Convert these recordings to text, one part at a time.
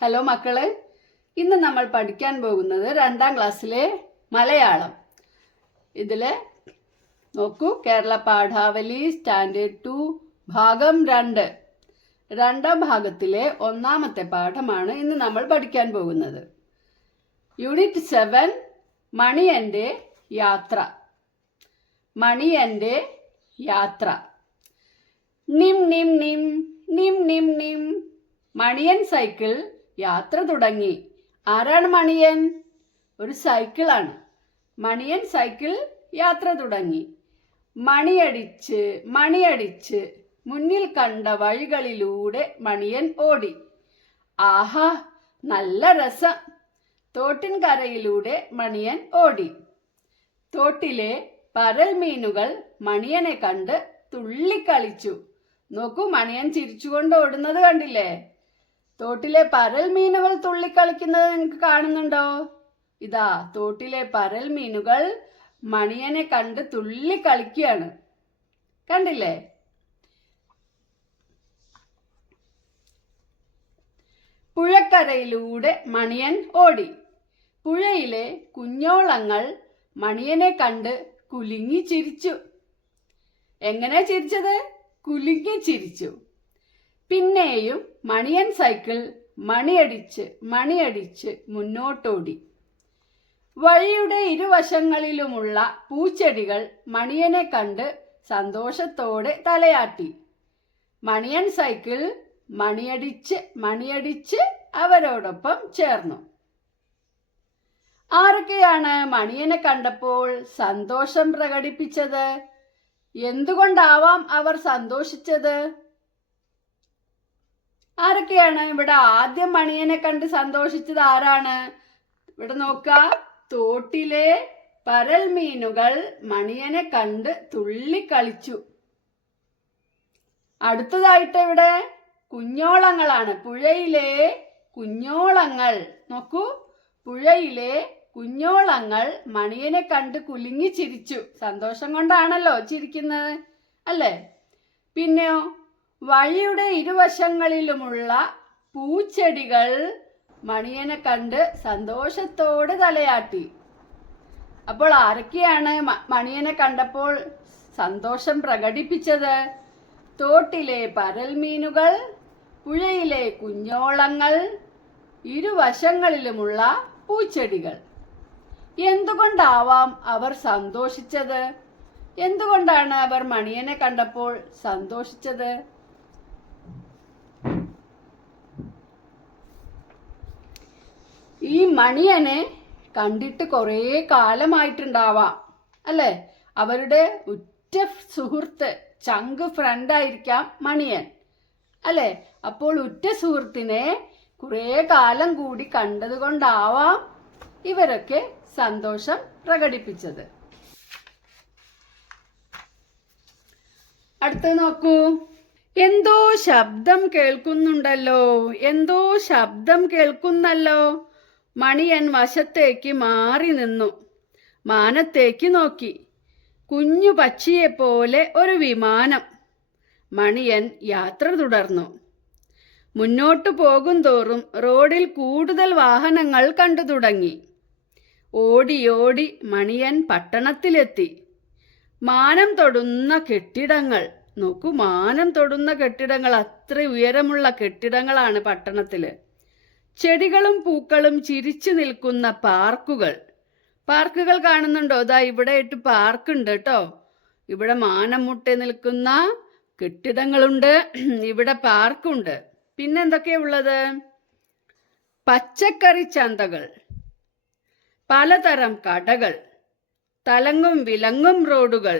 Hello മക്കളെ, ഇന്ന് നമ്മൾ പഠിക്കാൻ പോകുന്നത് 2ാം ക്ലാസ്സിലെ മലയാളം. ഇതിലെ നോക്കൂ, കേരള പാഠാവലി സ്റ്റാൻഡേർഡ് 2 ഭാഗം 2. 2ാം ഭാഗത്തിലെ 1ാമത്തെ പാഠമാണ് ഇന്ന് നമ്മൾ പഠിക്കാൻ പോകുന്നത്. യൂണിറ്റ് 7 മണിയൻ്റെ യാത്ര. മണിയൻ്റെ യാത്ര. നിം നിം നിം നിം നിം നിം. മണിയൻ സൈക്കിൾ യാത്ര തുടങ്ങി. ആരാണ് മണിയൻ? ഒരു സൈക്കിളാണ്. മണിയൻ സൈക്കിൾ യാത്ര തുടങ്ങി. മണിയടിച്ച് മണിയടിച്ച് മുന്നിൽ കണ്ട വഴികളിലൂടെ മണിയൻ ഓടി. ആഹാ, നല്ല രസം. തോട്ടിൻകരയിലൂടെ മണിയൻ ഓടി. തോട്ടിലെ പരൽ മീനുകൾ മണിയനെ കണ്ട് തുള്ളിക്കളിച്ചു. നോക്കൂ, മണിയൻ ചിരിച്ചുകൊണ്ട് ഓടുന്നത് കണ്ടില്ലേ? തോട്ടിലെ പരൽ മീനുകൾ തുള്ളിക്കളിക്കുന്നത് നിങ്ങൾക്ക് കാണുന്നുണ്ടോ? ഇതാ, തോട്ടിലെ പരൽ മീനുകൾ മണിയനെ കണ്ട് തുള്ളിക്കളിക്കുകയാണ്. കണ്ടില്ലേ? പുഴക്കരയിലൂടെ മണിയൻ ഓടി. പുഴയിലെ കുഞ്ഞോളങ്ങൾ മണിയനെ കണ്ട് കുലുങ്ങി ചിരിച്ചു. എങ്ങനെ ചിരിച്ചത്? കുലുങ്ങി ചിരിച്ചു. പിന്നെയും മണിയൻ സൈക്കിൾ മണിയടിച്ച് മണിയടിച്ച് മുന്നോട്ടോടി. വഴിയുടെ ഇരുവശങ്ങളിലുമുള്ള പൂച്ചെടികൾ മണിയനെ കണ്ട് സന്തോഷത്തോടെ തലയാട്ടി. മണിയൻ സൈക്കിൾ മണിയടിച്ച് മണിയടിച്ച് അവരോടൊപ്പം ചേർന്നു. ആരൊക്കെയാണ് മണിയനെ കണ്ടപ്പോൾ സന്തോഷം പ്രകടിപ്പിച്ചത്? എന്തുകൊണ്ടാവാം അവർ സന്തോഷിച്ചത്? ആരൊക്കെയാണ്? ഇവിടെ ആദ്യം മണിയനെ കണ്ട് സന്തോഷിച്ചത് ആരാണ്? ഇവിടെ നോക്കുക, തോട്ടിലെ പരൽ മീനുകൾ മണിയനെ കണ്ട് തുള്ളിക്കളിച്ചു. അടുത്തതായിട്ട് ഇവിടെ കുഞ്ഞോളങ്ങളാണ്. പുഴയിലെ കുഞ്ഞോളങ്ങൾ. നോക്കൂ, പുഴയിലെ കുഞ്ഞോളങ്ങൾ മണിയനെ കണ്ട് കുലുങ്ങി ചിരിച്ചു. സന്തോഷം കൊണ്ടാണല്ലോ ചിരിക്കുന്നത്, അല്ലേ? പിന്നെയോ, വഴിയുടെ ഇരുവശങ്ങളിലുമുള്ള പൂച്ചെടികൾ മണിയനെ കണ്ട് സന്തോഷത്തോടെ തലയാട്ടി. അപ്പോൾ ആരൊക്കെയാണ് മണിയനെ കണ്ടപ്പോൾ സന്തോഷം പ്രകടിപ്പിച്ചത്? തോട്ടിലെ പരൽ മീനുകൾ, പുഴയിലെ കുഞ്ഞോളങ്ങൾ, ഇരുവശങ്ങളിലുമുള്ള പൂച്ചെടികൾ. എന്തുകൊണ്ടാവാം അവർ സന്തോഷിച്ചത്? എന്തുകൊണ്ടാണ് അവർ മണിയനെ കണ്ടപ്പോൾ സന്തോഷിച്ചത്? ഈ മണിയനെ കണ്ടിട്ട് കുറേ കാലമായിട്ടുണ്ടാവാം, അല്ലേ? അവരുടെ ഉറ്റ സുഹൃത്ത്, ചങ്ക് ഫ്രണ്ടായിരിക്കാം മണിയൻ, അല്ലേ? അപ്പോൾ ഉറ്റ സുഹൃത്തിനെ കുറേ കാലം കൂടി കണ്ടത് കൊണ്ടാവാം ഇവരൊക്കെ സന്തോഷം പ്രകടിപ്പിച്ചത്. അടുത്ത് നോക്കൂ, എന്തോ ശബ്ദം കേൾക്കുന്നുണ്ടല്ലോ, എന്തോ ശബ്ദം കേൾക്കുന്നല്ലോ. മണിയൻ വശത്തേക്ക് മാറി നിന്നു. മാനത്തേക്ക് നോക്കി. കുഞ്ഞു പക്ഷിയെപ്പോലെ ഒരു വിമാനം. മണിയൻ യാത്ര തുടർന്നു. മുന്നോട്ടു പോകുന്തോറും റോഡിൽ കൂടുതൽ വാഹനങ്ങൾ കണ്ടു തുടങ്ങി. ഓടിയോടി മണിയൻ പട്ടണത്തിലെത്തി. മാനം തൊടുന്ന കെട്ടിടങ്ങൾ. നോക്കൂ, മാനം തൊടുന്ന കെട്ടിടങ്ങൾ, അത്ര ഉയരമുള്ള കെട്ടിടങ്ങളാണ് പട്ടണത്തില്. ചെടികളും പൂക്കളും ചിരിച്ചു നിൽക്കുന്ന പാർക്കുകൾ. പാർക്കുകൾ കാണുന്നുണ്ടോ? ദാ ഇവിടെ ഇട്ട് പാർക്കുണ്ട് കേട്ടോ. ഇവിടെ മാനം മുട്ടി നിൽക്കുന്ന കെട്ടിടങ്ങളുണ്ട്, ഇവിടെ പാർക്കുണ്ട്. പിന്നെന്തൊക്കെയാ ഉള്ളത്? പച്ചക്കറി ചന്തകൾ, പലതരം കടകൾ, തലങ്ങും വിലങ്ങും റോഡുകൾ.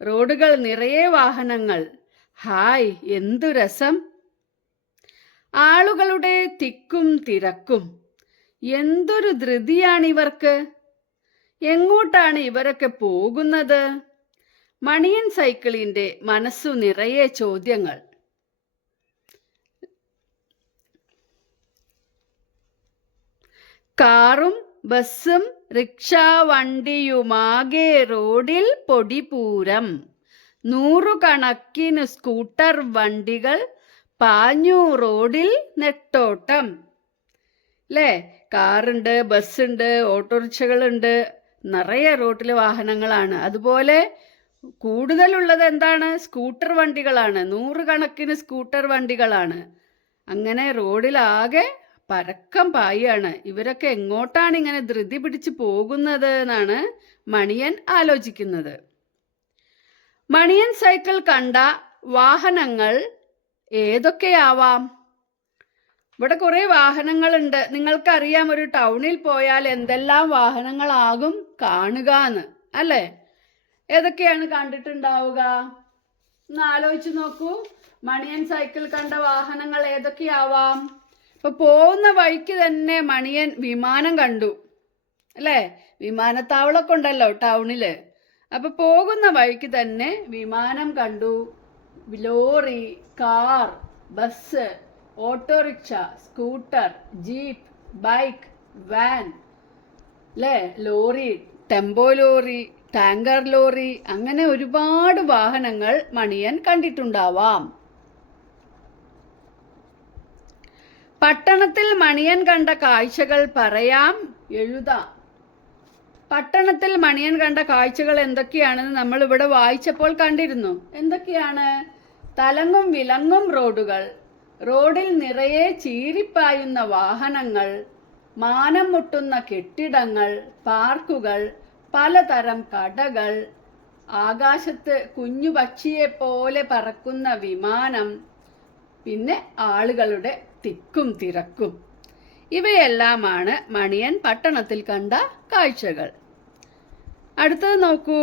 റോഡുകൾ നിറയെ വാഹനങ്ങൾ. ഹായ്, എന്തു രസം! ആളുകളുടെ തിക്കും തിരക്കും. എന്തൊരു ധൃതിയാണിവർക്ക്! എങ്ങോട്ടാണ് ഇവരൊക്കെ പോകുന്നത്? മണിയൻ സൈക്കിളിന്റെ മനസ്സു നിറയെ ചോദ്യങ്ങൾ. കാറും ബസ്സും റിക്ഷാ വണ്ടിയുമാകെ റോഡിൽ പൊടിപൂരം. നൂറുകണക്കിന് സ്കൂട്ടർ വണ്ടികൾ പാഞ്ഞു റോഡിൽ നെട്ടോട്ടം. അല്ലേ? കാറുണ്ട്, ബസ്സുണ്ട്, ഓട്ടോറിക്ഷകളുണ്ട്, നിറയെ റോട്ടിൽ വാഹനങ്ങളാണ്. അതുപോലെ കൂടുതലുള്ളത് എന്താണ്? സ്കൂട്ടർ വണ്ടികളാണ്. നൂറുകണക്കിന് സ്കൂട്ടർ വണ്ടികളാണ്. അങ്ങനെ റോഡിലാകെ പരക്കം പായാണ്. ഇവരൊക്കെ എങ്ങോട്ടാണ് ഇങ്ങനെ ധൃതി പിടിച്ച് പോകുന്നത് എന്നാണ് മണിയൻ ആലോചിക്കുന്നത്. മണിയൻ സൈക്കിൾ കണ്ട വാഹനങ്ങൾ ഏതൊക്കെയാവാം? ഇവിടെ കുറേ വാഹനങ്ങളുണ്ട്. നിങ്ങൾക്കറിയാം ഒരു ടൗണിൽ പോയാൽ എന്തെല്ലാം വാഹനങ്ങളാകും കാണുക എന്ന്, അല്ലേ? ഏതൊക്കെയാണ് കണ്ടിട്ടുണ്ടാവുക? ഒന്ന് ആലോചിച്ച് നോക്കൂ. മണിയൻ സൈക്കിൾ കണ്ട വാഹനങ്ങൾ ഏതൊക്കെയാവാം? ഇപ്പൊ പോകുന്ന വഴിക്ക് തന്നെ മണിയൻ വിമാനം കണ്ടു, അല്ലേ? വിമാനത്താവളമൊക്കെ ഉണ്ടല്ലോ ടൗണില്. അപ്പൊ പോകുന്ന വഴിക്ക് തന്നെ വിമാനം കണ്ടു, lorry, car, bus, autorickshaw, scooter, jeep, bike, van, അല്ലേ? Lorry, tempo lorry, tanker lorry, അങ്ങനെ ഒരുപാട് വാഹനങ്ങൾ മണിയൻ കണ്ടിട്ടുണ്ടാവാം. പട്ടണത്തിൽ മണിയൻ കണ്ട കാഴ്ചകൾ പറയാം, എഴുതാം. പട്ടണത്തിൽ മണിയൻ കണ്ട കാഴ്ചകൾ എന്തൊക്കെയാണെന്ന് നമ്മൾ ഇവിടെ വായിച്ചപ്പോൾ കണ്ടിരുന്നു. എന്തൊക്കെയാണ്? തലങ്ങും വിലങ്ങും റോഡുകൾ, റോഡിൽ നിറയെ ചീറിപ്പായുന്ന വാഹനങ്ങൾ, മാനം മുട്ടുന്ന കെട്ടിടങ്ങൾ, പാർക്കുകൾ, പലതരം കടകൾ, ആകാശത്ത് കുഞ്ഞു പക്ഷിയെ പോലെ പറക്കുന്ന വിമാനം, പിന്നെ ആളുകളുടെ തിക്കും തിരക്കും. ഇവയെല്ലാമാണ് മണിയൻ പട്ടണത്തിൽ കണ്ട കാഴ്ചകൾ. അടുത്തത് നോക്കൂ.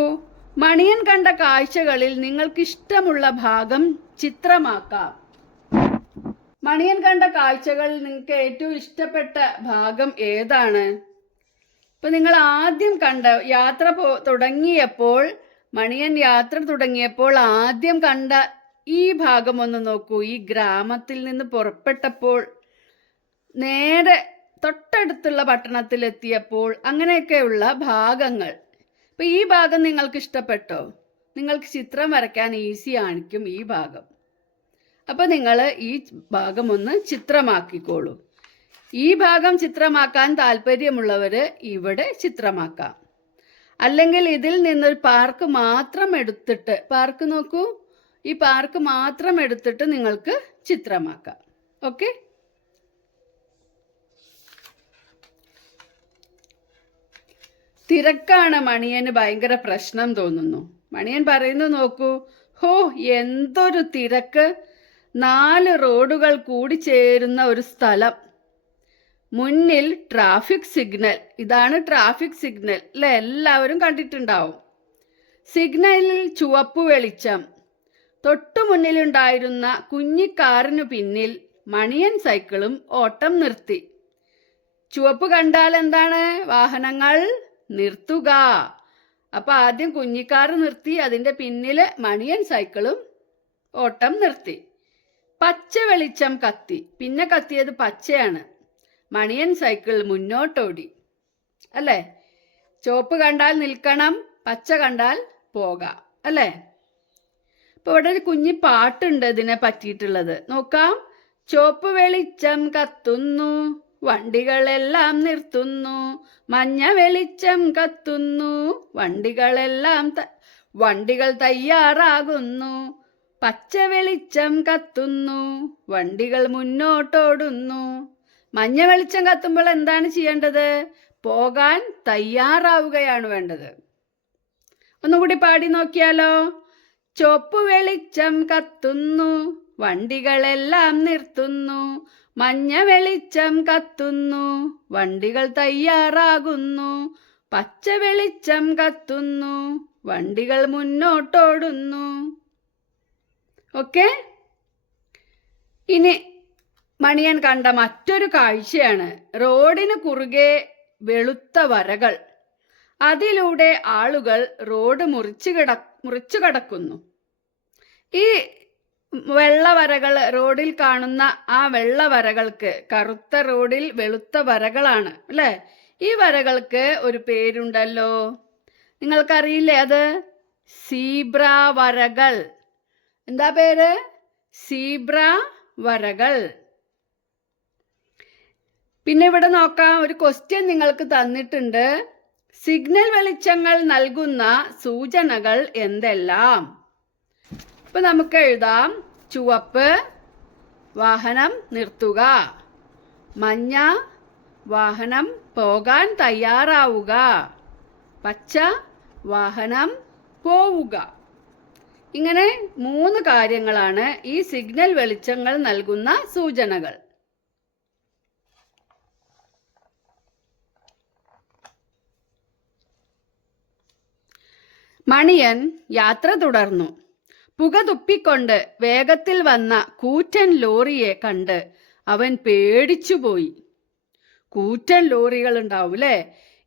മണിയൻ കണ്ട കാഴ്ചകളിൽ നിങ്ങൾക്കിഷ്ടമുള്ള ഭാഗം ചിത്രമാക്കാം. മണിയൻ കണ്ട കാഴ്ചകളിൽ നിങ്ങൾക്ക് ഏറ്റവും ഇഷ്ടപ്പെട്ട ഭാഗം ഏതാണ്? ഇപ്പൊ നിങ്ങൾ ആദ്യം കണ്ട മണിയൻ യാത്ര തുടങ്ങിയപ്പോൾ ആദ്യം കണ്ട ഈ ഭാഗം ഒന്ന് നോക്കൂ. ഈ ഗ്രാമത്തിൽ നിന്ന് പുറപ്പെട്ടപ്പോൾ നേരെ തൊട്ടടുത്തുള്ള പട്ടണത്തിലെത്തിയപ്പോൾ അങ്ങനെയൊക്കെയുള്ള ഭാഗങ്ങൾ. അപ്പൊ ഈ ഭാഗം നിങ്ങൾക്ക് ഇഷ്ടപ്പെട്ടോ? നിങ്ങൾക്ക് ചിത്രം വരയ്ക്കാൻ ഈസി ആയിരിക്കും ഈ ഭാഗം. അപ്പൊ നിങ്ങൾ ഈ ഭാഗം ഒന്ന് ചിത്രമാക്കിക്കോളൂ. ഈ ഭാഗം ചിത്രമാക്കാൻ താല്പര്യമുള്ളവര് ഇവിടെ ചിത്രമാക്കാം. അല്ലെങ്കിൽ ഇതിൽ നിന്നൊരു പാർക്ക് മാത്രം എടുത്തിട്ട്, പാർക്ക് നോക്കൂ, ഈ പാർക്ക് മാത്രം എടുത്തിട്ട് നിങ്ങൾക്ക് ചിത്രമാക്കാം. ഓക്കെ? തിരക്കാണ് മണിയന് ഭയങ്കര പ്രശ്നം തോന്നുന്നു. മണിയൻ പറയുന്നു നോക്കൂ. ഹോ, എന്തൊരു തിരക്ക്! 4 റോഡുകൾ കൂടിച്ചേരുന്ന ഒരു സ്ഥലം. മുന്നിൽ ട്രാഫിക് സിഗ്നൽ. ഇതാണ് ട്രാഫിക് സിഗ്നൽ, അല്ലെ? എല്ലാവരും കണ്ടിട്ടുണ്ടാവും. സിഗ്നലിൽ ചുവപ്പ് വെളിച്ചം. തൊട്ടു മുന്നിലുണ്ടായിരുന്ന കുഞ്ഞിക്കാറിനു പിന്നിൽ മണിയൻ സൈക്കിളും ഓട്ടം നിർത്തി. ചുവപ്പ് കണ്ടാൽ എന്താണ്? വാഹനങ്ങൾ നിർത്തുക. അപ്പൊ ആദ്യം കുഞ്ഞിക്കാർ നിർത്തി, അതിന്റെ പിന്നില് മണിയൻ സൈക്കിളും ഓട്ടം നിർത്തി. പച്ച വെളിച്ചം കത്തി. പിന്നെ കത്തിയത് പച്ചയാണ്. മണിയൻ സൈക്കിൾ മുന്നോട്ടോടി, അല്ലേ? ചുവപ്പ് കണ്ടാൽ നിൽക്കണം, പച്ച കണ്ടാൽ പോകാം, അല്ലേ? ഇപ്പൊ ഇവിടെ ഒരു കുഞ്ഞി പാട്ടുണ്ട് ഇതിനെ പറ്റിയിട്ടുള്ളത്. നോക്കാം. ചുവപ്പ് വെളിച്ചം കത്തുന്നു, വണ്ടികളെല്ലാം നിർത്തുന്നു, മഞ്ഞ വെളിച്ചം കത്തുന്നു, വണ്ടികൾ തയ്യാറാകുന്നു, പച്ച വെളിച്ചം കത്തുന്നു, വണ്ടികൾ മുന്നോട്ടോടുന്നു. മഞ്ഞ വെളിച്ചം കത്തുമ്പോൾ എന്താണ് ചെയ്യേണ്ടത്? പോകാൻ തയ്യാറാവുകയാണ് വേണ്ടത്. ഒന്നുകൂടി പാടി നോക്കിയാലോ? ചുവപ്പ് വെളിച്ചം കത്തുന്നു, വണ്ടികളെല്ലാം നിർത്തുന്നു, മഞ്ഞ വെളിച്ചം കത്തുന്നു, വണ്ടികൾ തയ്യാറാകുന്നു, പച്ച വെളിച്ചം കത്തുന്നു, വണ്ടികൾ മുന്നോട്ടോടുന്നു. ഓക്കെ? ഇനി മണിയൻ കണ്ട മറ്റൊരു കാഴ്ചയാണ്. റോഡിന് കുറുകെ വെളുത്ത വരകൾ. അതിലൂടെ ആളുകൾ റോഡ് മുറിച്ചു കടക്കുന്നു. ഈ വെള്ളവരകൾ, റോഡിൽ കാണുന്ന ആ വെള്ളവരകൾക്ക്, കറുത്ത റോഡിൽ വെളുത്ത വരകളാണ്, അല്ലേ? ഈ വരകൾക്ക് ഒരു പേരുണ്ടല്ലോ. നിങ്ങൾക്കറിയില്ലേ അത്? സീബ്ര വരകൾ. എന്താ പേര്? സീബ്ര വരകൾ. പിന്നെ ഇവിടെ നോക്കാം, ഒരു ക്വസ്റ്റ്യൻ നിങ്ങൾക്ക് തന്നിട്ടുണ്ട്. സിഗ്നൽ വെളിച്ചങ്ങൾ നൽകുന്ന സൂചനകൾ എന്തെല്ലാം? ഇപ്പൊ നമുക്ക് എഴുതാം. ചുവപ്പ്, വാഹനം നിർത്തുക. മഞ്ഞ, വാഹനം പോകാൻ തയ്യാറാവുക. പച്ച, വാഹനം പോവുക. ഇങ്ങനെ 3 കാര്യങ്ങളാണ് ഈ സിഗ്നൽ വെളിച്ചങ്ങൾ നൽകുന്ന സൂചനകൾ. മണിയൻ യാത്ര തുടർന്നു. പുക തുപ്പിക്കൊണ്ട് വേഗത്തിൽ വന്ന കൂറ്റൻ ലോറിയെ കണ്ട് അവൻ പേടിച്ചുപോയി. കൂറ്റൻ ലോറികൾ ഉണ്ടാവും അല്ലേ?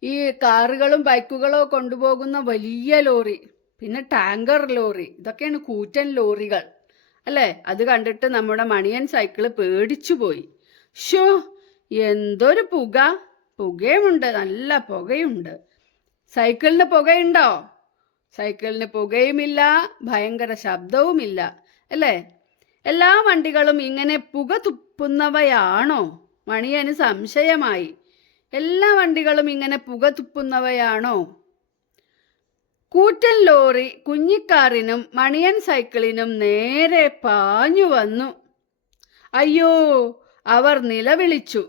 ഈ കാറുകളും ബൈക്കുകളോ കൊണ്ടുപോകുന്ന വലിയ ലോറി, പിന്നെ ടാങ്കർ ലോറി, ഇതൊക്കെയാണ് കൂറ്റൻ ലോറികൾ അല്ലേ? അത് കണ്ടിട്ട് നമ്മുടെ മണിയൻ സൈക്കിള് പേടിച്ചുപോയി. ഷോ, എന്തൊരു പുക! പുകയുമുണ്ട്, നല്ല പുകയുണ്ട്. സൈക്കിളിന് പുകയുണ്ടോ? സൈക്കിളിന് പുകയുമില്ല, ഭയങ്കര ശബ്ദവുമില്ല അല്ലേ? എല്ലാ വണ്ടികളും ഇങ്ങനെ പുക തുപ്പുന്നവയാണോ? മണിയന് സംശയമായി. എല്ലാ വണ്ടികളും ഇങ്ങനെ പുക തുപ്പുന്നവയാണോ? കൂറ്റൻ ലോറി കുഞ്ഞിക്കാറിനും മണിയൻ സൈക്കിളിനും നേരെ പാഞ്ഞു വന്നു. അയ്യോ! അവർ നിലവിളിച്ചു.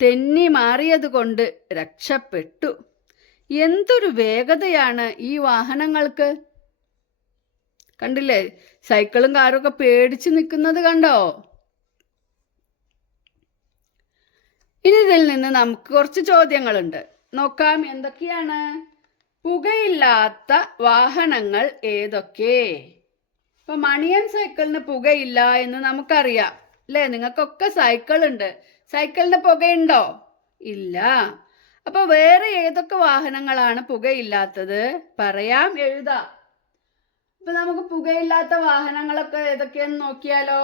തെന്നി മാറിയതുകൊണ്ട് രക്ഷപ്പെട്ടു. എന്തൊരു വേഗതയാണ് ഈ വാഹനങ്ങൾക്ക്! കണ്ടില്ലേ? സൈക്കിളും കാറും ഒക്കെ പേടിച്ചു നിൽക്കുന്നത് കണ്ടോ? ഇനി ഇതിൽ നിന്ന് നമുക്ക് കുറച്ച് ചോദ്യങ്ങളുണ്ട്. നോക്കാം എന്തൊക്കെയാണ്. പുകയില്ലാത്ത വാഹനങ്ങൾ ഏതൊക്കെ? ഇപ്പൊ മണിയൻ സൈക്കിളിന് പുകയില്ല എന്ന് നമുക്കറിയാം അല്ലേ? നിങ്ങൾക്കൊക്കെ സൈക്കിൾ ഉണ്ട്. സൈക്കിളിന് പുകയുണ്ടോ? ഇല്ല. അപ്പൊ വേറെ ഏതൊക്കെ വാഹനങ്ങളാണ് പുകയില്ലാത്തത്? പറയാം, എഴുതാം. ഇപ്പൊ നമുക്ക് പുകയില്ലാത്ത വാഹനങ്ങളൊക്കെ ഏതൊക്കെയാന്ന് നോക്കിയാലോ?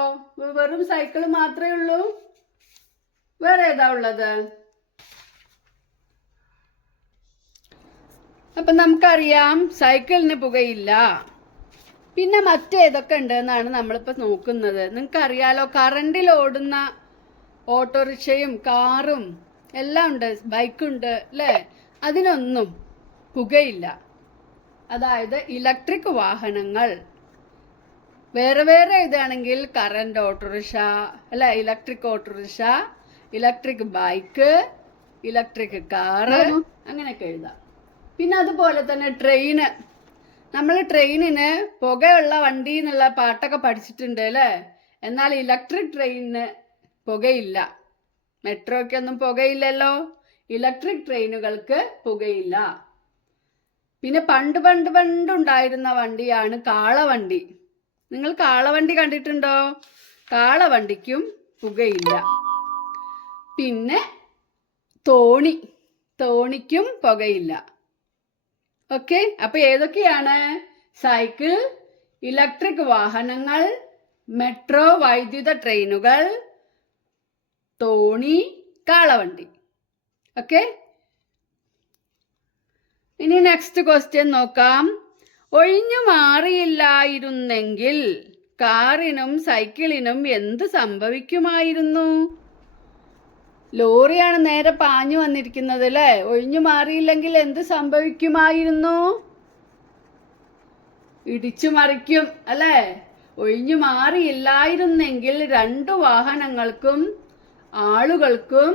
വെറും സൈക്കിൾ മാത്രമേ ഉള്ളൂ? വേറെ ഏതാ ഉള്ളത്? അപ്പൊ നമുക്കറിയാം സൈക്കിളിന് പുകയില്ല. പിന്നെ മറ്റേതൊക്കെ ഉണ്ട് എന്നാണ് നമ്മളിപ്പോ നോക്കുന്നത്. നിങ്ങൾക്കറിയാലോ, കറണ്ടിൽ ഓടുന്ന ഓട്ടോറിക്ഷയും കാറും എല്ലാം ഉണ്ട്, ബൈക്കുണ്ട് അല്ലേ? അതിനൊന്നും പുകയില്ല. അതായത് ഇലക്ട്രിക് വാഹനങ്ങൾ. വേറെ വേറെ എഴുതുകയാണെങ്കിൽ കറണ്ട് ഓട്ടോറിക്ഷ അല്ലെ, electric autorickshaw, electric bike, electric car, അങ്ങനെയൊക്കെ എഴുതാം. പിന്നെ അതുപോലെ തന്നെ ട്രെയിന്. നമ്മൾ ട്രെയിനിന് പുകയുള്ള വണ്ടി എന്നുള്ള പാട്ടൊക്കെ പഠിച്ചിട്ടുണ്ട് അല്ലേ? എന്നാൽ ഇലക്ട്രിക് ട്രെയിനിന് പുകയില്ല. മെട്രോയ്ക്കൊന്നും പുകയില്ലല്ലോ. ഇലക്ട്രിക് ട്രെയിനുകൾക്ക് പുകയില്ല. പിന്നെ പണ്ടുണ്ടായിരുന്ന വണ്ടിയാണ് കാളവണ്ടി. നിങ്ങൾ കാളവണ്ടി കണ്ടിട്ടുണ്ടോ? കാളവണ്ടിക്കും പുകയില്ല. പിന്നെ തോണിക്കും പുകയില്ല. ഓക്കെ, അപ്പൊ ഏതൊക്കെയാണ്? സൈക്കിൾ, ഇലക്ട്രിക് വാഹനങ്ങൾ, മെട്രോ വൈദ്യുത ട്രെയിനുകൾ, തോണി, കാളവണ്ടി. ഓക്കെ, ഇനി നെക്സ്റ്റ് ക്വസ്റ്റ്യൻ നോക്കാം. ഒഴിഞ്ഞു മാറിയില്ലായിരുന്നെങ്കിൽ കാറിനും സൈക്കിളിനും എന്ത് സംഭവിക്കുമായിരുന്നു? ലോറിയാണ് നേരെ പാഞ്ഞു വന്നിരിക്കുന്നത് അല്ലേ? ഒഴിഞ്ഞു മാറിയില്ലെങ്കിൽ എന്ത് സംഭവിക്കുമായിരുന്നു? ഇടിച്ചു മറിക്കും അല്ലേ? ഒഴിഞ്ഞു മാറിയില്ലായിരുന്നെങ്കിൽ 2 വാഹനങ്ങൾക്കും ആളുകൾക്കും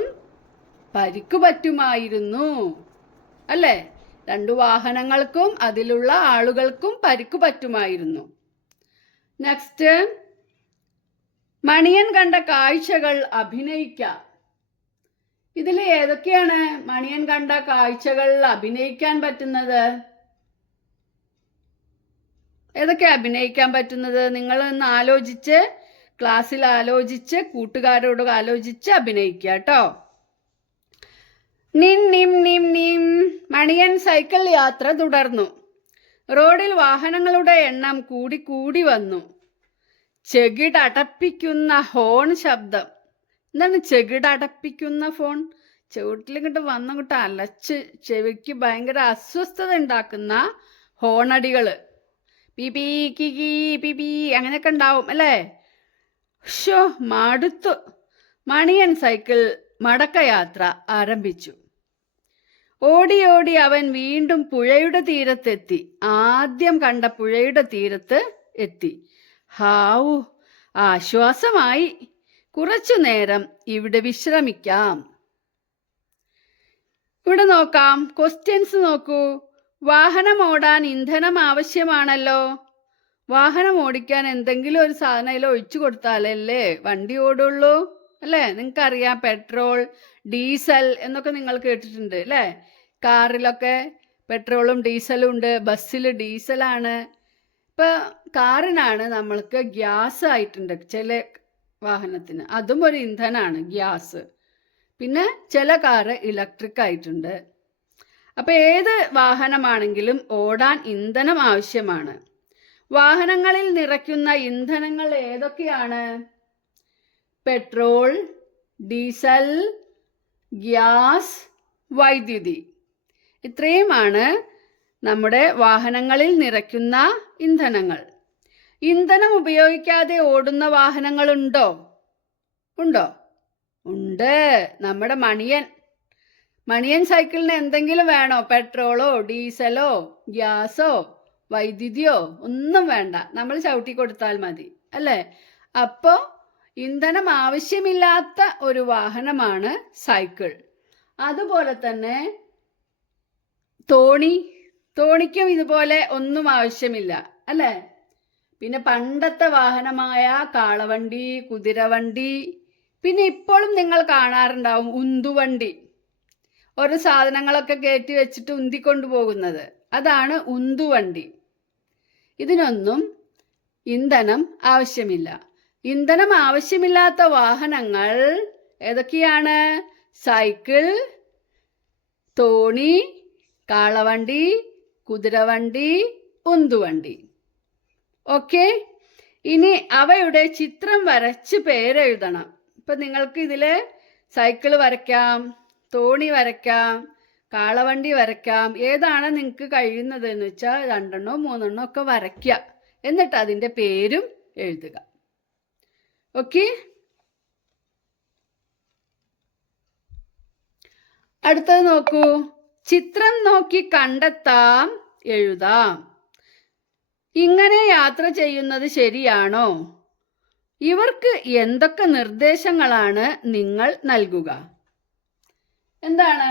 പരിക്കു പറ്റുമായിരുന്നു അല്ലേ? 2 വാഹനങ്ങൾക്കും അതിലുള്ള ആളുകൾക്കും പരിക്കു പറ്റുമായിരുന്നു. നെക്സ്റ്റ്, മണിയൻ കണ്ട കാഴ്ചകൾ അഭിനയിക്കാം. ഇതിൽ ഏതൊക്കെയാണ് മണിയൻ കണ്ട കാഴ്ചകൾ അഭിനയിക്കാൻ പറ്റുന്നത്? ഏതൊക്കെ അഭിനയിക്കാൻ പറ്റുന്നത്? നിങ്ങൾ ഒന്ന് ആലോചിച്ച്, ക്ലാസ്സിൽ ആലോചിച്ച്, കൂട്ടുകാരോട് ആലോചിച്ച് അഭിനയിക്കുക കേട്ടോ. നിം നിം നിം നിം. മണിയൻ സൈക്കിൾ യാത്ര തുടർന്നു. റോഡിൽ വാഹനങ്ങളുടെ എണ്ണം കൂടി വന്നു. ചെകിടടപ്പിക്കുന്ന ഹോൺ ശബ്ദം. എന്താണ് ചെകിടടപ്പിക്കുന്ന ഫോൺ? ചെവിട്ടിലിങ്ങോട്ട് വന്നിട്ട് അലച്ച് ചെവിക്ക് ഭയങ്കര അസ്വസ്ഥത ഉണ്ടാക്കുന്ന ഹോണടികള് പിപി കികി പിപി അങ്ങനെയൊക്കെ ഉണ്ടാവും അല്ലേ? ഷോ മടുത്തു. മണിയൻ സൈക്കിൾ മടക്കയാത്ര ആരംഭിച്ചു. ഓടി ഓടി അവൻ വീണ്ടും പുഴയുടെ തീരത്തെത്തി. ആദ്യം കണ്ട പുഴയുടെ തീരത്ത് എത്തി. ഹാവൂ, ആശ്വാസമായി. കുറച്ചു നേരം ഇവിടെ വിശ്രമിക്കാം. ഇവിടെ നോക്കാം, ക്വസ്റ്റ്യൻസ് നോക്കൂ. വാഹനം ഓടാൻ ഇന്ധനം ആവശ്യമാണല്ലോ. വാഹനം ഓടിക്കാൻ എന്തെങ്കിലും ഒരു സാധനം അതിൽ ഒഴിച്ചു കൊടുത്താലല്ലേ വണ്ടി ഓടുള്ളൂ അല്ലേ? നിങ്ങൾക്കറിയാം, പെട്രോൾ, ഡീസൽ എന്നൊക്കെ നിങ്ങൾ കേട്ടിട്ടുണ്ട് അല്ലേ? കാറിലൊക്കെ പെട്രോളും ഡീസലും ഉണ്ട്, ബസ്സിൽ ഡീസലാണ്. ഇപ്പം കാറിനാണ് നമ്മൾക്ക് ഗ്യാസ് ആയിട്ടുണ്ട് ചില വാഹനത്തിന്, അതും ഒരു ഇന്ധനമാണ് ഗ്യാസ്. പിന്നെ ചില കാറ് ഇലക്ട്രിക് ആയിട്ടുണ്ട്. അപ്പം ഏത് വാഹനമാണെങ്കിലും ഓടാൻ ഇന്ധനം ആവശ്യമാണ്. വാഹനങ്ങളിൽ നിറയ്ക്കുന്ന ഇന്ധനങ്ങൾ ഏതൊക്കെയാണ്? പെട്രോൾ, ഡീസൽ, ഗ്യാസ്, വൈദ്യുതി. ഇത്രയുമാണ് നമ്മുടെ വാഹനങ്ങളിൽ നിറയ്ക്കുന്ന ഇന്ധനങ്ങൾ. ഇന്ധനം ഉപയോഗിക്കാതെ ഓടുന്ന വാഹനങ്ങളുണ്ടോ? ഉണ്ടോ? ഉണ്ട്. നമ്മുടെ മണിയൻ സൈക്കിളിന് എന്തെങ്കിലും വേണോ? പെട്രോളോ ഡീസലോ ഗ്യാസോ വൈദ്യുതിയോ ഒന്നും വേണ്ട, നമ്മൾ ചവിട്ടി കൊടുത്താൽ മതി അല്ലേ? അപ്പോൾ ഇന്ധനം ആവശ്യമില്ലാത്ത ഒരു വാഹനമാണ് സൈക്കിൾ. അതുപോലെ തന്നെ തോണിക്കും ഇതുപോലെ ഒന്നും ആവശ്യമില്ല അല്ലേ? പിന്നെ പണ്ടത്തെ വാഹനമായ കാളവണ്ടി, കുതിരവണ്ടി, പിന്നെ ഇപ്പോഴും നിങ്ങൾ കാണാറുണ്ടാവും ഉന്തുവണ്ടി. ഒരു സാധനങ്ങളൊക്കെ കയറ്റി വെച്ചിട്ട് ഉന്തിക്കൊണ്ടു പോകുന്നത്, അതാണ് ഉന്തുവണ്ടി. ഇതിനൊന്നും ഇന്ധനം ആവശ്യമില്ല. ഇന്ധനം ആവശ്യമില്ലാത്ത വാഹനങ്ങൾ ഏതൊക്കെയാണ്? സൈക്കിൾ, തോണി, കാളവണ്ടി, കുതിരവണ്ടി, ഉന്തുവണ്ടി. ഓക്കെ, ഇനി അവയുടെ ചിത്രം വരച്ച് പേരെഴുതണം. ഇപ്പം നിങ്ങൾക്ക് ഇതിൽ സൈക്കിൾ വരയ്ക്കാം, തോണി വരയ്ക്കാം, കാളവണ്ടി വരയ്ക്കാം. ഏതാണ് നിങ്ങൾക്ക് കഴിയുന്നത് എന്ന് വെച്ചാൽ 2 3 ഒക്കെ വരയ്ക്കുക. എന്നിട്ട് അതിൻ്റെ പേരും എഴുതുക. ഓക്കെ, അടുത്തത് നോക്കൂ. ചിത്രം നോക്കി കണ്ടെത്താം, എഴുതാം. ഇങ്ങനെ യാത്ര ചെയ്യുന്നത് ശരിയാണോ? ഇവർക്ക് എന്തൊക്കെ നിർദ്ദേശങ്ങളാണ് നിങ്ങൾ നൽകുക? എന്താണ്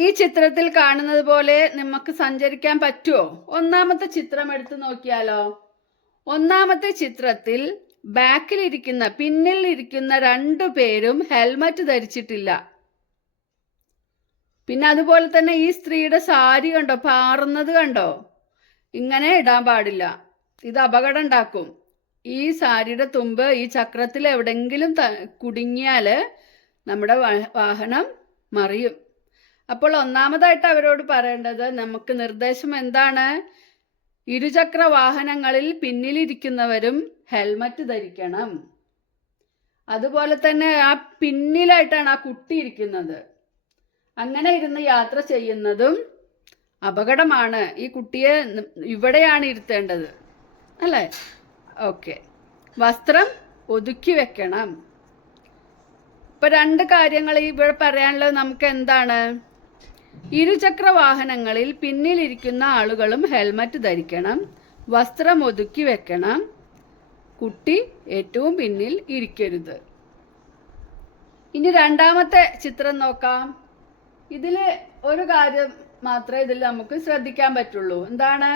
ഈ ചിത്രത്തിൽ കാണുന്നത് പോലെ നമുക്ക് സഞ്ചരിക്കാൻ പറ്റുമോ? ഒന്നാമത്തെ ചിത്രം എടുത്ത് നോക്കിയാലോ? ഒന്നാമത്തെ ചിത്രത്തിൽ പിന്നിൽ ഇരിക്കുന്ന 2 പേരും ഹെൽമറ്റ് ധരിച്ചിട്ടില്ല. പിന്നെ അതുപോലെ തന്നെ ഈ സ്ത്രീയുടെ സാരി കണ്ടോ, പാറുന്നത് കണ്ടോ? ഇങ്ങനെ ഇടാൻ പാടില്ല, ഇത് അപകടം ഉണ്ടാക്കും. ഈ സാരിയുടെ തുമ്പ് ഈ ചക്രത്തിൽ എവിടെങ്കിലും കുടുങ്ങിയാൽ നമ്മുടെ വാഹനം മറിയും. അപ്പോൾ ഒന്നാമതായിട്ട് അവരോട് പറയേണ്ടത്, നമുക്ക് നിർദ്ദേശം എന്താണ്? ഇരുചക്ര വാഹനങ്ങളിൽ പിന്നിലിരിക്കുന്നവരും ഹെൽമറ്റ് ധരിക്കണം. അതുപോലെ തന്നെ ആ പിന്നിലായിട്ടാണ് ആ കുട്ടി ഇരിക്കുന്നത്. അങ്ങനെ ഇരുന്ന് യാത്ര ചെയ്യുന്നതും അപകടമാണ്. ഈ കുട്ടിയെ ഇവിടെയാണ് ഇരുത്തേണ്ടത് അല്ലേ? ഓക്കെ, വസ്ത്രം ഒതുക്കി വെക്കണം. ഇപ്പം 2 കാര്യങ്ങൾ ഇവിടെ പറയാനുള്ളത് നമുക്ക് എന്താണ്? ഇരുചക്ര വാഹനങ്ങളിൽ പിന്നിലിരിക്കുന്ന ആളുകളും ഹെൽമറ്റ് ധരിക്കണം, വസ്ത്രം ഒതുക്കി വെക്കണം, കുട്ടി ഏറ്റവും പിന്നിൽ ഇരിക്കരുത്. ഇനി രണ്ടാമത്തെ ചിത്രം നോക്കാം. ഇതിൽ ഒരു കാര്യം മാത്രമേ ഇതിൽ നമുക്ക് ശ്രദ്ധിക്കാൻ പറ്റുള്ളൂ. എന്താണ്?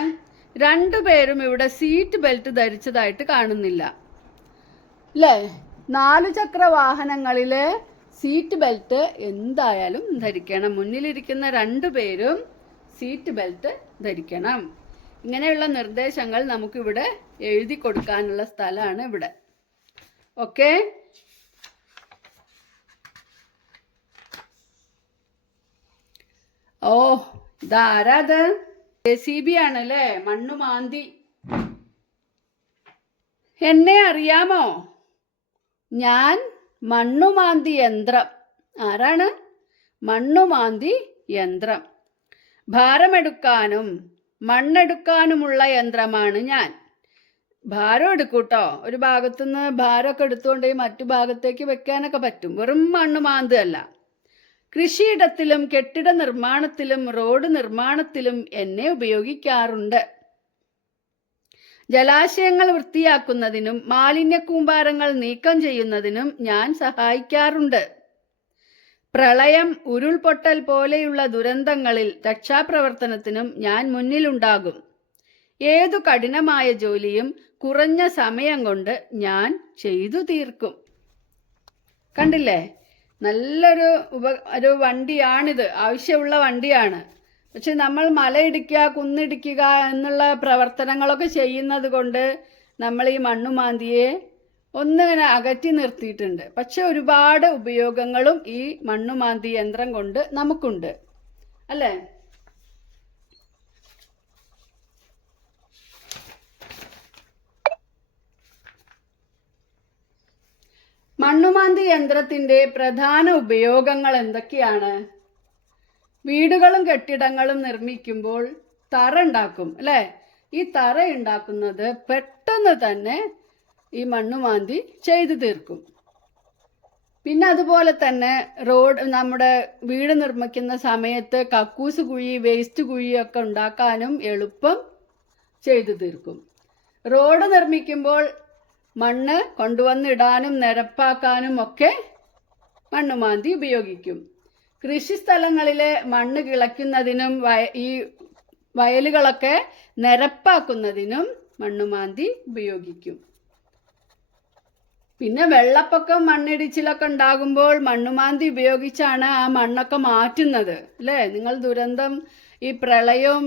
2 പേരും ഇവിടെ സീറ്റ് ബെൽറ്റ് ധരിച്ചതായിട്ട് കാണുന്നില്ല അല്ലേ? 4 ചക്ര വാഹനങ്ങളിലെ സീറ്റ് ബെൽറ്റ് എന്തായാലും ധരിക്കണം. മുന്നിലിരിക്കുന്ന 2 പേരും സീറ്റ് ബെൽറ്റ് ധരിക്കണം. ഇങ്ങനെയുള്ള നിർദ്ദേശങ്ങൾ നമുക്കിവിടെ എഴുതി കൊടുക്കാനുള്ള സ്ഥലമാണ് ഇവിടെ. ഓക്കെ, ഓ ഇതാരാത്? JCB ആണല്ലേ, മണ്ണുമാന്തി. എന്നെ അറിയാമോ? ഞാൻ മണ്ണുമാന്തി യന്ത്രം. ആരാണ്? മണ്ണുമാന്തി യന്ത്രം. ഭാരമെടുക്കാനും മണ്ണെടുക്കാനുമുള്ള യന്ത്രമാണ് ഞാൻ. ഭാരം എടുക്കൂട്ടോ. ഒരു ഭാഗത്തുനിന്ന് ഭാരമൊക്കെ എടുത്തുകൊണ്ട് മറ്റു ഭാഗത്തേക്ക് വെക്കാനൊക്കെ പറ്റും. വെറും മണ്ണ് മാന്തല്ല. കൃഷിയിടത്തിലും കെട്ടിട നിർമ്മാണത്തിലും റോഡ് നിർമ്മാണത്തിലും എന്നെ ഉപയോഗിക്കാറുണ്ട്. ജലാശയങ്ങൾ വൃത്തിയാക്കുന്നതിനും മാലിന്യ കൂമ്പാരങ്ങൾ നീക്കം ചെയ്യുന്നതിനും ഞാൻ സഹായിക്കാറുണ്ട്. പ്രളയം, ഉരുൾപൊട്ടൽ പോലെയുള്ള ദുരന്തങ്ങളിൽ രക്ഷാപ്രവർത്തനത്തിനും ഞാൻ മുന്നിലുണ്ടാകും. ഏതു കഠിനമായ ജോലിയും കുറഞ്ഞ സമയം കൊണ്ട് ഞാൻ ചെയ്തു തീർക്കും. കണ്ടില്ലേ? നല്ലൊരു ഒരു വണ്ടിയാണിത്. ആവശ്യമുള്ള വണ്ടിയാണ്. പക്ഷെ നമ്മൾ മലയിടിക്കുക, കുന്നിടിക്കുക എന്നുള്ള പ്രവർത്തനങ്ങളൊക്കെ ചെയ്യുന്നത് കൊണ്ട് നമ്മൾ ഈ മണ്ണുമാന്തിയെ ഒന്നിങ്ങനെ അകറ്റി നിർത്തിയിട്ടുണ്ട്. പക്ഷെ ഒരുപാട് ഉപയോഗങ്ങളും ഈ മണ്ണുമാന്തി യന്ത്രം കൊണ്ട് നമുക്കുണ്ട്, അല്ലേ? മണ്ണുമാന്തി യന്ത്രത്തിന്റെ പ്രധാന ഉപയോഗങ്ങൾ എന്തൊക്കെയാണ്? വീടുകളും കെട്ടിടങ്ങളും നിർമ്മിക്കുമ്പോൾ തറ ഉണ്ടാക്കും, അല്ലേ? ഈ തറ ഉണ്ടാക്കുന്നത് പെട്ടെന്ന് തന്നെ ഈ മണ്ണുമാന്തി ചെയ്തു തീർക്കും. പിന്നെ അതുപോലെ തന്നെ നമ്മുടെ വീട് നിർമ്മിക്കുന്ന സമയത്ത് കക്കൂസ് കുഴി, വേസ്റ്റ് കുഴിയൊക്കെ ഉണ്ടാക്കാനും എളുപ്പം ചെയ്തു തീർക്കും. റോഡ് നിർമ്മിക്കുമ്പോൾ മണ്ണ് കൊണ്ടുവന്നിടാനും നിരപ്പാക്കാനും ഒക്കെ മണ്ണുമാന്തി ഉപയോഗിക്കും. കൃഷിസ്ഥലങ്ങളിലെ മണ്ണ് കിളയ്ക്കുന്നതിനും ഈ വയലുകളൊക്കെ നിരപ്പാക്കുന്നതിനും മണ്ണുമാന്തി ഉപയോഗിക്കും. പിന്നെ വെള്ളപ്പൊക്കം, മണ്ണിടിച്ചിലൊക്കെ ഉണ്ടാകുമ്പോൾ മണ്ണുമാന്തി ഉപയോഗിച്ചാണ് ആ മണ്ണൊക്കെ മാറ്റുന്നത്, അല്ലേ? നിങ്ങൾ ദുരന്തം, ഈ പ്രളയവും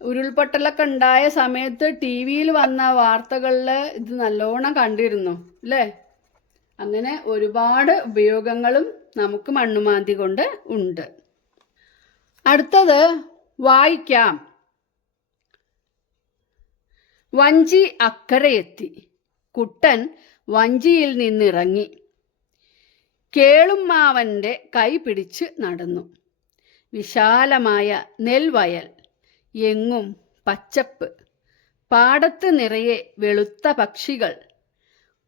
ഉരുൾപൊട്ടലൊക്കെ ഉണ്ടായ സമയത്ത് TV-യിൽ വന്ന വാർത്തകളിൽ ഇത് നല്ലോണം കണ്ടിരുന്നു, അല്ലേ? അങ്ങനെ ഒരുപാട് ഉപയോഗങ്ങളും നമുക്ക് മണ്ണുമാന്തി കൊണ്ട് ഉണ്ട്. അടുത്തത് വായിക്കാം. വഞ്ചി അക്കരയെത്തി. കുട്ടൻ വഞ്ചിയിൽ നിന്നിറങ്ങി. കേളുമ്മാവന്റെ കൈ പിടിച്ച് നടന്നു. വിശാലമായ നെൽവയൽ, എങ്ങും പച്ചപ്പ്, പാടത്ത് നിറയെ വെളുത്ത പക്ഷികൾ,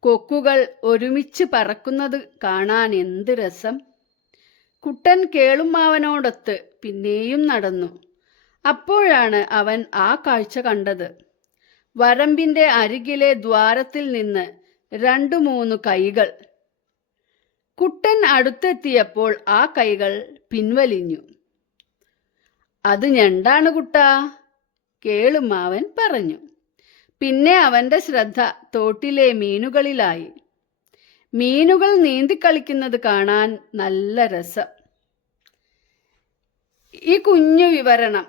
കൊക്കുകൾ ഒരുമിച്ച് പറക്കുന്നത് കാണാൻ എന്ത് രസം! കുട്ടൻ കേളുമ്മാവനോടൊത്ത് പിന്നെയും നടന്നു. അപ്പോഴാണ് അവൻ ആ കാഴ്ച കണ്ടത്. വരമ്പിന്റെ അരികിലെ ദ്വാരത്തിൽ നിന്ന് 2-3 കൈകൾ. കുട്ടൻ അടുത്തെത്തിയപ്പോൾ ആ കൈകൾ പിൻവലിഞ്ഞു. അത് ഞണ്ടാണ് കുട്ടാ, കേളുമ്മാവൻ പറഞ്ഞു. പിന്നെ അവന്റെ ശ്രദ്ധ തോട്ടിലെ മീനുകളിലായി. മീനുകൾ നീന്തിക്കളിക്കുന്നത് കാണാൻ നല്ല രസം. ഈ കുഞ്ഞു വിവരണം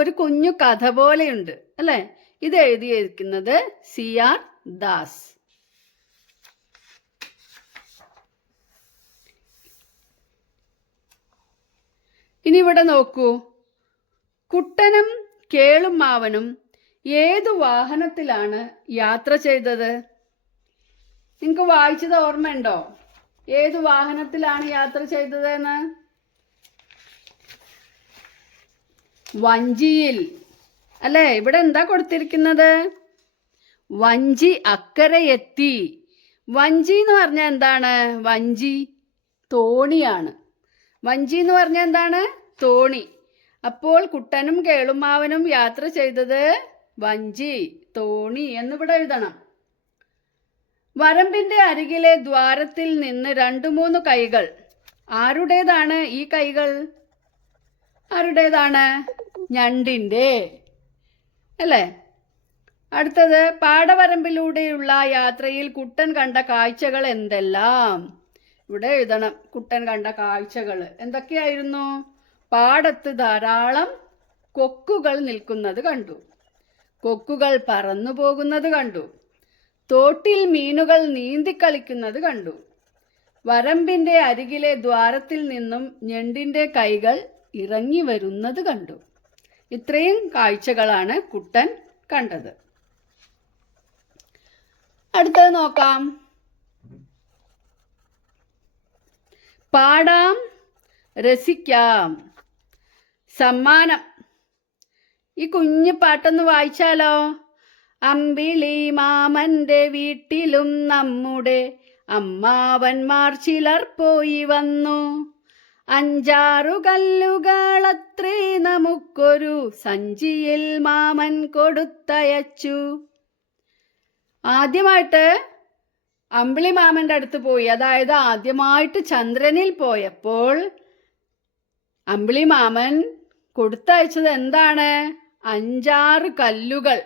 ഒരു കുഞ്ഞു കഥ പോലെയുണ്ട്, അല്ലേ? ഇത് എഴുതിയിരിക്കുന്നത് CR ദാസ്. ഇനി ഇവിടെ നോക്കൂ. കുട്ടനും കേളുമ്മാവനും ഏതു വാഹനത്തിലാണ് യാത്ര ചെയ്തത്? നിങ്ങൾക്ക് വായിച്ചത് ഓർമ്മയുണ്ടോ? ഏതു വാഹനത്തിലാണ് യാത്ര ചെയ്തതെന്ന്? വഞ്ചിയിൽ, അല്ലേ? ഇവിടെ എന്താ കൊടുത്തിരിക്കുന്നത്? വഞ്ചി അക്കരയെത്തി. വഞ്ചി എന്ന് പറഞ്ഞാൽ എന്താണ്? വഞ്ചി തോണിയാണ്. വഞ്ചി എന്ന് പറഞ്ഞാൽ എന്താണ്? തോണി. അപ്പോൾ കുട്ടനും കേളുമ്മാവനും യാത്ര ചെയ്തത് വഞ്ചി, തോണി എന്നിവിടെ എഴുതണം. വരമ്പിന്റെ അരികിലെ ദ്വാരത്തിൽ നിന്ന് 2-3 കൈകൾ. ആരുടേതാണ് ഈ കൈകൾ? ആരുടേതാണ്? ഞണ്ടിന്റെ, അല്ലേ? അടുത്തത്, പാടവരമ്പിലൂടെയുള്ള യാത്രയിൽ കുട്ടൻ കണ്ട കാഴ്ചകൾ എന്തെല്ലാം? ഇവിടെ എഴുതണം. കുട്ടൻ കണ്ട കാഴ്ചകൾ എന്തൊക്കെയായിരുന്നു? പാടത്ത് ധാരാളം കൊക്കുകൾ നിൽക്കുന്നത് കണ്ടു. കൊക്കുകൾ പറന്നു പോകുന്നത് കണ്ടു. തോട്ടിൽ മീനുകൾ നീന്തിക്കളിക്കുന്നത് കണ്ടു. വരമ്പിന്റെ അരികിലെ ദ്വാരത്തിൽ നിന്നും ഞണ്ടിന്റെ കൈകൾ ഇറങ്ങി വരുന്നത് കണ്ടു. ഇത്രയും കാഴ്ചകളാണ് കുട്ടൻ കണ്ടത്. അടുത്തത് നോക്കാം. പാടാം, രസിക്കാം. സമ്മാനം. ഈ കുഞ്ഞു പാട്ടൊന്ന് വായിച്ചാലോ? അമ്പിളി മാമന്റെ വീട്ടിലും നമ്മുടെ അമ്മാവന്മാർ ചിലർ പോയി വന്നു. 5-6 കല്ലുകളത്രേ നമുക്കൊരു സഞ്ചിയിൽ മാമൻ കൊടുത്തയച്ചു. ആദ്യമായിട്ട് അമ്പിളി മാമന്റെ അടുത്ത് പോയി, അതായത് ആദ്യമായിട്ട് ചന്ദ്രനിൽ പോയപ്പോൾ അമ്പിളി മാമൻ കൊടുത്തയച്ചത് എന്താണ്? 5-6 കല്ലുകൾ.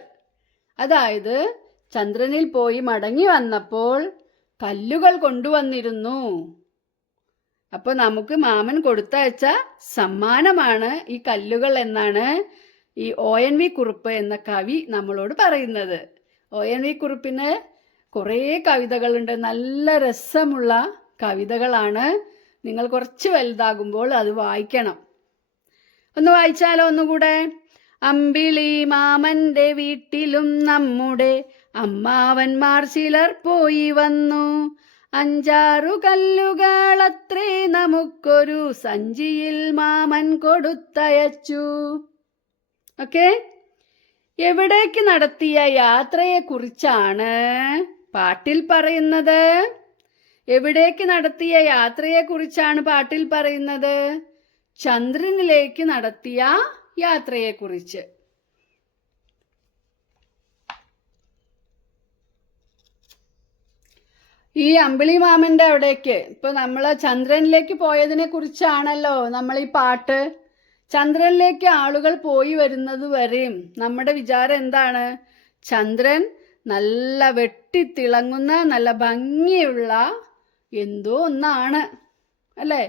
അതായത് ചന്ദ്രനിൽ പോയി മടങ്ങി വന്നപ്പോൾ കല്ലുകൾ കൊണ്ടുവന്നിരുന്നു. അപ്പോൾ നമുക്ക് മാമൻ കൊടുത്തയച്ച സമ്മാനമാണ് ഈ കല്ലുകൾ എന്നാണ് ഈ ONV കുറുപ്പ് എന്ന കവി നമ്മളോട് പറയുന്നത്. ONV കുറുപ്പിന് കുറേ കവിതകളുണ്ട്, നല്ല രസമുള്ള കവിതകളാണ്. നിങ്ങൾ കുറച്ച് വലുതാകുമ്പോൾ അത് വായിക്കണം. ഒന്ന് വായിച്ചാലോ ഒന്നുകൂടെ? അമ്പിളി മാമന്റെ വീട്ടിലും നമ്മുടെ അമ്മാവന്മാർ ചിലർ പോയി വന്നു. 5-6 കല്ലുകളത്രേ നമുക്കൊരു സഞ്ചിയിൽ മാമൻ കൊടുത്തയച്ചു. ഓക്കെ, എവിടേക്ക് നടത്തിയ യാത്രയെക്കുറിച്ചാണ് പാട്ടിൽ പറയുന്നത്? എവിടേക്ക് നടത്തിയ യാത്രയെക്കുറിച്ചാണ് പാട്ടിൽ പറയുന്നത്? ചന്ദ്രനിലേക്ക് നടത്തിയ യാത്രയെക്കുറിച്ച്. ഈ അമ്പിളി മാമന്റെ അവിടേക്ക് ഇപ്പൊ നമ്മൾ ചന്ദ്രനിലേക്ക് പോയതിനെ കുറിച്ചാണല്ലോ നമ്മൾ ഈ പാട്ട്. ചന്ദ്രനിലേക്ക് ആളുകൾ പോയി വരുന്നത് വരെയും നമ്മുടെ വിചാരം എന്താണ്? ചന്ദ്രൻ നല്ല വെട്ടിത്തിളങ്ങുന്ന നല്ല ഭംഗിയുള്ള എന്തോ ഒന്നാണ് അല്ലേ?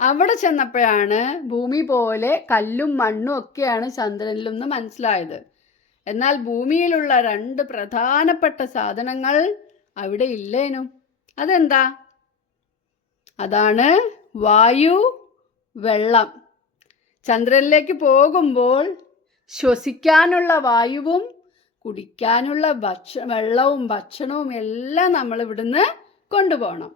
അവിടെ ചെന്നപ്പോഴാണ് ഭൂമി പോലെ കല്ലും മണ്ണും ഒക്കെയാണ് ചന്ദ്രനിലെന്ന് മനസ്സിലായത്. എന്നാൽ ഭൂമിയിലുള്ള 2 പ്രധാനപ്പെട്ട സാധനങ്ങൾ അവിടെ ഇല്ലേനു. അതെന്താ? അതാണ് വായു, വെള്ളം. ചന്ദ്രനിലേക്ക് പോകുമ്പോൾ ശ്വസിക്കാനുള്ള വായുവും കുടിക്കാനുള്ള വെള്ളവും ഭക്ഷണവും എല്ലാം നമ്മൾ ഇവിടുന്ന് കൊണ്ടുപോകണം.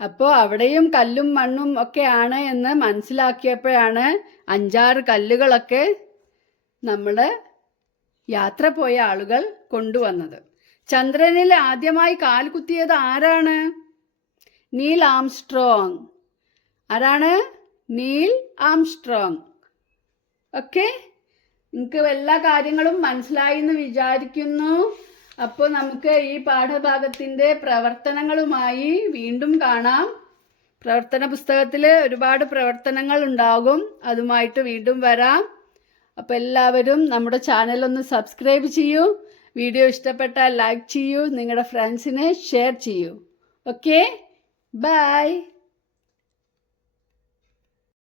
അപ്പോൾ അവിടെയും കല്ലും മണ്ണും ഒക്കെയാണ് എന്ന് മനസ്സിലാക്കിയപ്പോഴാണ് 5-6 കല്ലുകളൊക്കെ നമ്മുടെ യാത്ര പോയ ആളുകൾ കൊണ്ടുവന്നത്. ചന്ദ്രനിൽ ആദ്യമായി കാൽ കുത്തിയത് ആരാണ്? Neil Armstrong. ആരാണ്? Neil Armstrong. ഓക്കെ, നിങ്ങൾക്ക് എല്ലാ കാര്യങ്ങളും മനസ്സിലായി എന്ന് വിചാരിക്കുന്നു. അപ്പോൾ നമുക്ക് ഈ പാഠഭാഗത്തിൻ്റെ പ്രവർത്തനങ്ങളുമായി വീണ്ടും കാണാം. പ്രവർത്തന പുസ്തകത്തിൽ ഒരുപാട് പ്രവർത്തനങ്ങൾ ഉണ്ടാകും, അതുമായിട്ട് വീണ്ടും വരാം. അപ്പോൾ എല്ലാവരും നമ്മുടെ ചാനൽ ഒന്ന് സബ്സ്ക്രൈബ് ചെയ്യൂ. വീഡിയോ ഇഷ്ടപ്പെട്ടാൽ ലൈക്ക് ചെയ്യൂ, നിങ്ങളുടെ ഫ്രണ്ട്സിനെ ഷെയർ ചെയ്യൂ. Okay, by.